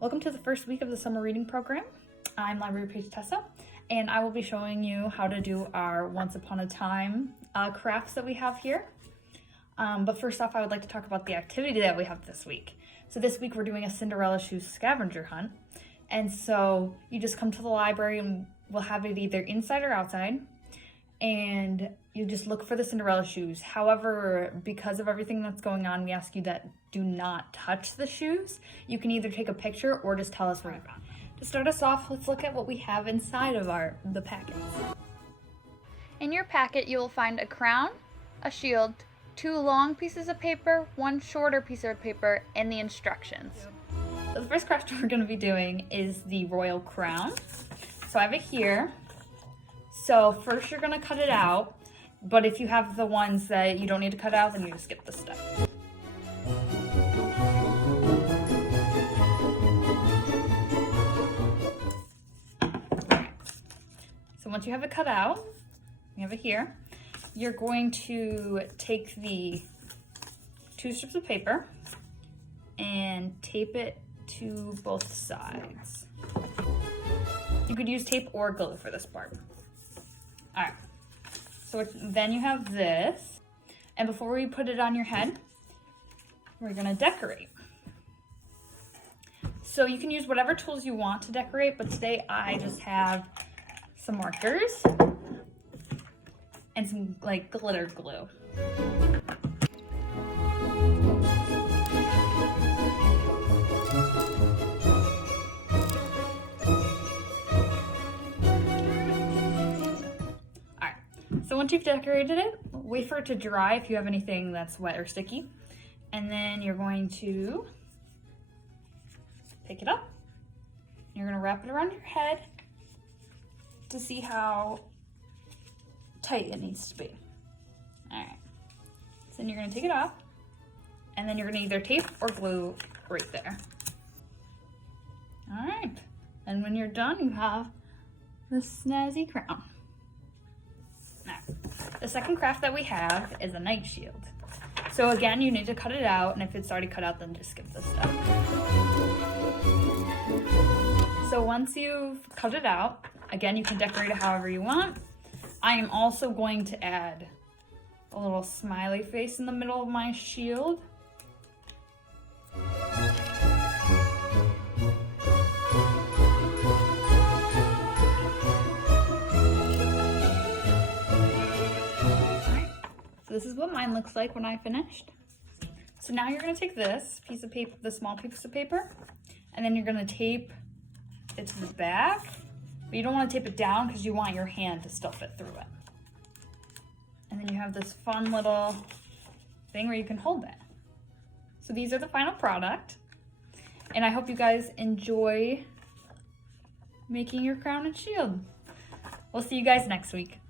Welcome to the first week of the summer reading program. I'm Library Page Tessa, and I will be showing you how to do our Once Upon a Time crafts that we have here. But first off, I would like to talk about the activity that we have this week. So this week we're doing a Cinderella Shoes scavenger hunt. And so you just come to the library and we'll have it either inside or outside. And you just look for the Cinderella shoes. However, because of everything that's going on, we ask you that do not touch the shoes. You can either take a picture or just tell us where you found them. To start us off, let's look at what we have inside of the packets. In your packet, you will find a crown, a shield, 2 long pieces of paper, 1 shorter piece of paper, and the instructions. So the first craft we're going to be doing is the royal crown. So I have it here. So first you're going to cut it out, but if you have the ones that you don't need to cut out, then you just skip this step. So once you have it cut out, you have it here, you're going to take the 2 strips of paper and tape it to both sides. You could use tape or glue for this part. All right, so then you have this, and before we put it on your head, we're gonna decorate. So you can use whatever tools you want to decorate, but today I just have some markers and some like glitter glue. So once you've decorated it, wait for it to dry if you have anything that's wet or sticky. And then you're going to pick it up. You're gonna wrap it around your head to see how tight it needs to be. All right, so then you're gonna take it off and then you're gonna either tape or glue right there. All right, and when you're done, you have this snazzy crown. The second craft that we have is a night shield. So again, you need to cut it out, and if it's already cut out, then just skip this step. So once you've cut it out, again, you can decorate it however you want. I am also going to add a little smiley face in the middle of my shield. This is what mine looks like when I finished. So now you're gonna take this piece of paper, the small piece of paper, and then you're gonna tape it to the back, but you don't wanna tape it down because you want your hand to still fit through it. And then you have this fun little thing where you can hold it. So these are the final product, and I hope you guys enjoy making your crown and shield. We'll see you guys next week.